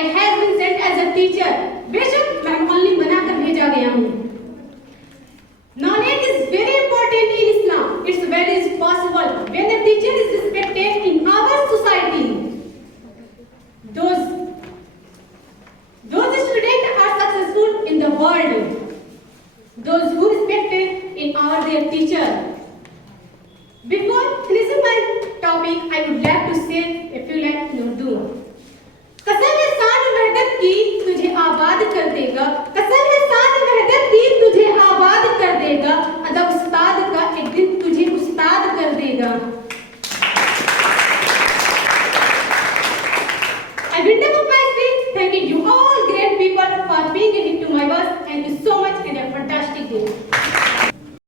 I have been sent as a teacher. बेशक मैं only बनाकर भेजा गया हूँ. Knowledge is very important in Islam. Its value is possible when the teacher is respected in our society. Those students are successful in the world. Those who respected in our their teacher. Before finishing my topic, I would like to say a few lines in Urdu. कसम है शान वहदत की तुझे आबाद कर देगा. कसम है शान वहदत की तुझे आबाद कर देगा. अदब उस्ताद का एक दिन तुझे उस्ताद कर देगा. I will never my speech. Thanking you all great people for being into my verse. Thank you so much and a fantastic day.